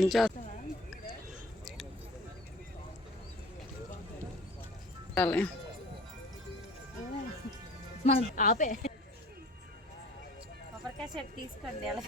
పంచా మనం ఆపే కొబ్బరికాయ సెట్ తీసుకోండి అలా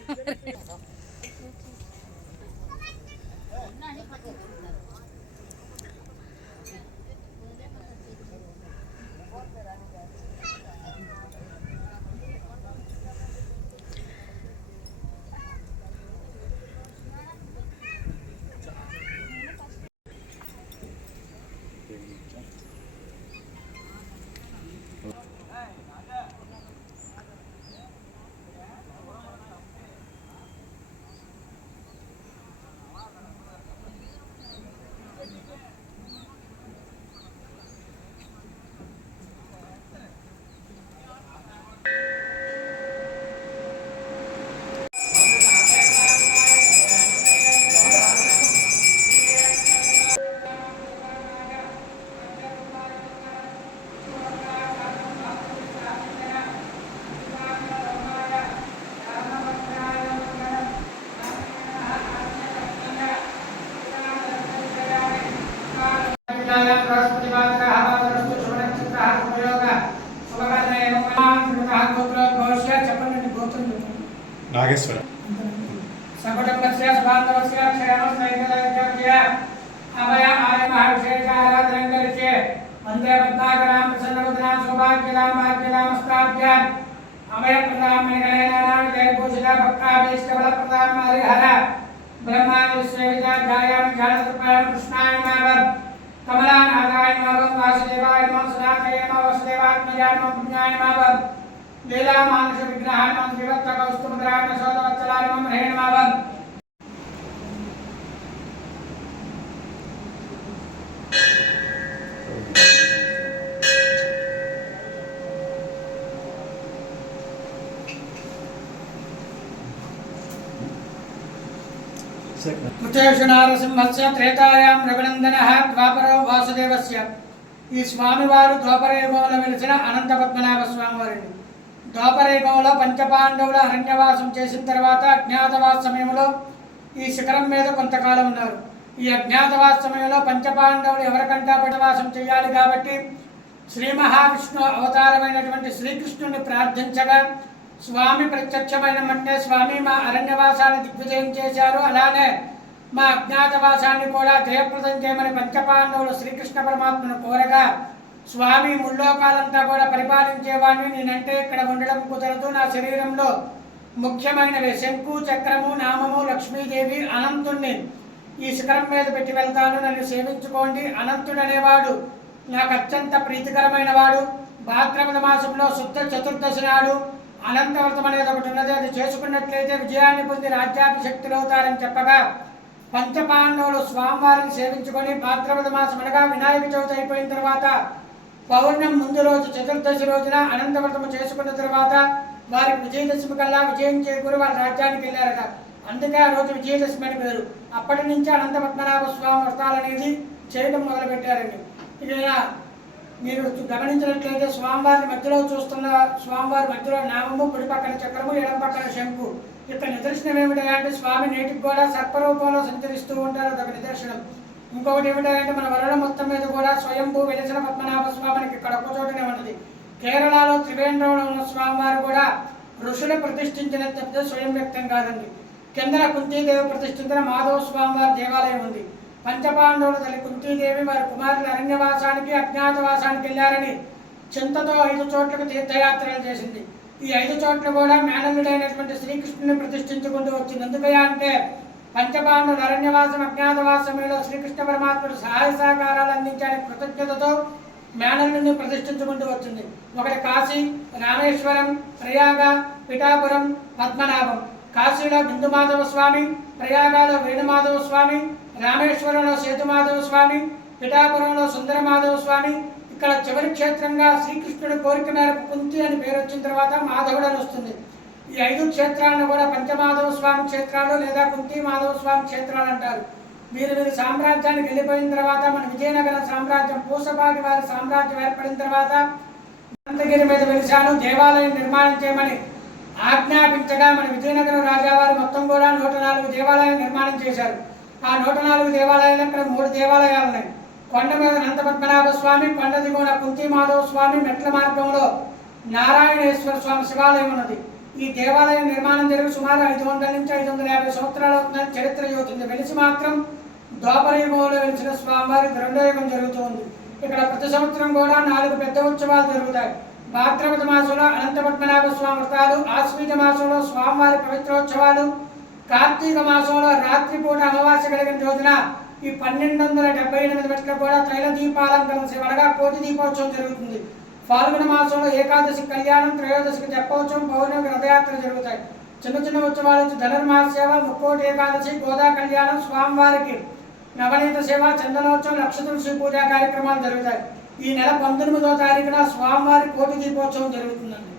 నాగేశ్వర వందే పద్మాకరాం ప్రసన్నవదనాం సౌభాగ్యదాం భాగ్యదామస్తాభ్యాం అభయ ప్రదాం మేఘలేనానాం జయభూషిత భక్తాభీష్టబల ప్రదాం హరిహర బ్రహ్మా విశ్వవిద్యాధ్యాయాం జ్ఞానసర్పాయం కృష్ణాయ నమః కమలానాథాయ నమః వాసుదేవాయ నమః సునాథయ వసుదేవాత్మజాయ పుణ్యాయ నమః లీలామానుష విగ్రహాయ నమః శ్రీవత్స కౌస్తుభద్రాయ నమః సోదవత్సలాయ నమః హరే నమః కృతేషునారసింహస్య త్రేతాయాం రఘునందన ద్వాపరో వాసుదేవస్య. ఈ స్వామివారు ద్వాపరయుగంలో వెలిసిన అనంత పద్మనాభ స్వామివారిని ద్వాపరయుగంలో పంచపాండవులు అరణ్యవాసం చేసిన తర్వాత అజ్ఞాతవాస సమయంలో ఈ శిఖరం మీద కొంతకాలం ఉన్నారు. ఈ అజ్ఞాతవాస సమయంలో పంచపాండవులు ఎవరికంటా పటవాసం చేయాలి కాబట్టి శ్రీ మహావిష్ణు అవతారమైనటువంటి శ్రీకృష్ణుని ప్రార్థించగా స్వామి ప్రత్యక్షమైన అంటే స్వామి మా అరణ్యవాసాన్ని దిగ్విజయం చేశారు. అలానే మా అజ్ఞాతవాసాన్ని కూడా జయప్రదం చేయమని పంచపాండవులు శ్రీకృష్ణ పరమాత్మను కోరగా స్వామి ముల్లోకాలంతా కూడా పరిపాలించేవాడిని నేనంటే ఇక్కడ ఉండడం కుదరదు. నా శరీరంలో ముఖ్యమైనవి శంకు చక్రము నామము లక్ష్మీదేవి అనంతుణ్ణి. ఈ శిఖరం మీద పెట్టి వెళ్తాను. నన్ను సేవించుకోండి. అనంతుడు అనేవాడు నాకు అత్యంత ప్రీతికరమైన వాడు. భాద్రపద మాసంలో శుద్ధ చతుర్దశి నాడు అనంతవ్రతం అనేది ఒకటి ఉన్నది. అది చేసుకున్నట్లయితే విజయాన్ని పొంది రాజ్యాభిషక్తులు అవుతారని చెప్పగా పంచపాండవులు స్వామివారిని సేవించుకొని భాద్రపద మాసం అనగా వినాయక చవితి అయిపోయిన తర్వాత పౌర్ణమి ముందు రోజు చతుర్దశి రోజున అనంతవ్రతము చేసుకున్న తర్వాత వారికి విజయదశమి కల్లా విజయం చేకూరి వారి రాజ్యానికి వెళ్ళారట. అందుకే ఆ రోజు విజయదశమి అని పేరు. అప్పటి నుంచి అనంత పద్మనాభ స్వామి వ్రతాలు అనేది చేయడం మొదలుపెట్టారండి. ఇక మీరు గమనించినట్లయితే స్వామివారి మధ్యలో చూస్తున్న స్వామివారి మధ్యలో నామము కుడి పక్కన చక్రము ఎడం పక్కన శంకు ఇక్కడ నిదర్శనం ఏమిటంటే స్వామి నేటికి కూడా సర్పరూపంలో సంచరిస్తూ ఉంటారు అదొక నిదర్శనం. ఇంకొకటి ఏమిటంటే మన వరల మొత్తం మీద కూడా స్వయంభూ వెలిసిన పద్మనాభ ఇక్కడ ఒక చోటనే ఉన్నది. కేరళలో త్రివేంద్రంలో ఉన్న స్వామివారు కూడా ఋషులు ప్రతిష్ఠించిన తప్పితే స్వయం వ్యక్తం కాదండి. కిందన కుంతీదేవి ప్రతిష్ఠించిన మాధవ స్వామివారి దేవాలయం ఉంది. పంచపాండవుల తల్లి కుంతీదేవి వారి కుమారుల అరణ్యవాసానికి అజ్ఞాతవాసానికి వెళ్ళారని చింతతో ఐదు చోట్లకు తీర్థయాత్రలు చేసింది. ఈ ఐదు చోట్ల కూడా మేనల్లుడైనటువంటి శ్రీకృష్ణుని ప్రతిష్ఠించుకుంటూ వచ్చింది. ఎందుకయ్యా అంటే పంచపాండవులు అరణ్యవాసం అజ్ఞాతవాసంలో శ్రీకృష్ణ పరమాత్ముడు సహాయ సహకారాలు అందించడానికి కృతజ్ఞతతో మేనల్లుని ప్రతిష్ఠించుకుంటూ వచ్చింది. ఒకటి కాశీ రామేశ్వరం ప్రయాగ పిఠాపురం పద్మనాభం. కాశీలో బిందుమాధవ స్వామి ప్రయాగాలో వేణుమాధవ స్వామి రామేశ్వరంలో సేతుమాధవ స్వామి పిఠాపురంలో సుందరమాధవ స్వామి ఇక్కడ చివరి క్షేత్రంగా శ్రీకృష్ణుడి కోరిక మేరకు కుంతి అని పేరు వచ్చిన తర్వాత మాధవుడు అని వస్తుంది. ఈ ఐదు క్షేత్రాలను కూడా పంచమాధవ స్వామి క్షేత్రాలు లేదా కుంతి మాధవ స్వామి క్షేత్రాలు అంటారు. వీరు వీరి సామ్రాజ్యానికి వెళ్ళిపోయిన తర్వాత మన విజయనగర సామ్రాజ్యం పూసపాటి వారి సామ్రాజ్యం ఏర్పడిన తర్వాత అనంతగిరి మీద వెలిశాను దేవాలయం నిర్మాణం చేయమని ఆజ్ఞాపించగా మన విజయనగరం రాజావారు మొత్తం కూడా నూట నాలుగు దేవాలయం నిర్మాణం చేశారు. ఆ నూట నాలుగు దేవాలయాలు ఇక్కడ మూడు దేవాలయాలు ఉన్నాయి. కొండ మీద అనంత పద్మనాభ స్వామి కొండ దిగువన కుంతి మాధవ స్వామి మెట్ల మార్గంలో నారాయణేశ్వర స్వామి శివాలయం ఉన్నది. ఈ దేవాలయం నిర్మాణం జరిగి సుమారు ఐదు వందల నుంచి ఐదు వందల యాభై సంవత్సరాలు అవుతుందని చరిత్ర చెబుతుంది. వెలిసి మాత్రం ద్వాపరయుగంలో వెలిసిన స్వామివారి ఇది జరుగుతోంది. జరుగుతుంది ఇక్కడ ప్రతి సంవత్సరం కూడా నాలుగు పెద్ద ఉత్సవాలు జరుగుతాయి. భాద్రపద మాసంలో అనంత పద్మనాభ స్వామి వ్రతాలు ఆశ్వీజ మాసంలో స్వామివారి పవిత్రోత్సవాలు కార్తీక మాసంలో రాత్రిపూట అమావాస్య కలిగిన రోజున ఈ పన్నెండు వందల డెబ్బై ఎనిమిది మెట్ల కూడా తైల దీపాలంకరణ సేవ అనగా కోటి దీపోత్సవం జరుగుతుంది. ఫాల్గుణ మాసంలో ఏకాదశి కళ్యాణం త్రయోదశికి తెప్పోత్సవం పౌర్ణమికి రథయాత్ర జరుగుతాయి. చిన్న చిన్న ఉత్సవాలు ధనుర్మాస సేవ ముక్కోటి ఏకాదశి గోదా కళ్యాణం స్వామివారికి నవనీత సేవ చందనోత్సవం లక్ష తులసి పూజా కార్యక్రమాలు జరుగుతాయి. ఈ నెల పంతొమ్మిదో తారీఖున స్వామివారి కోటి దీపోత్సవం జరుగుతుందండి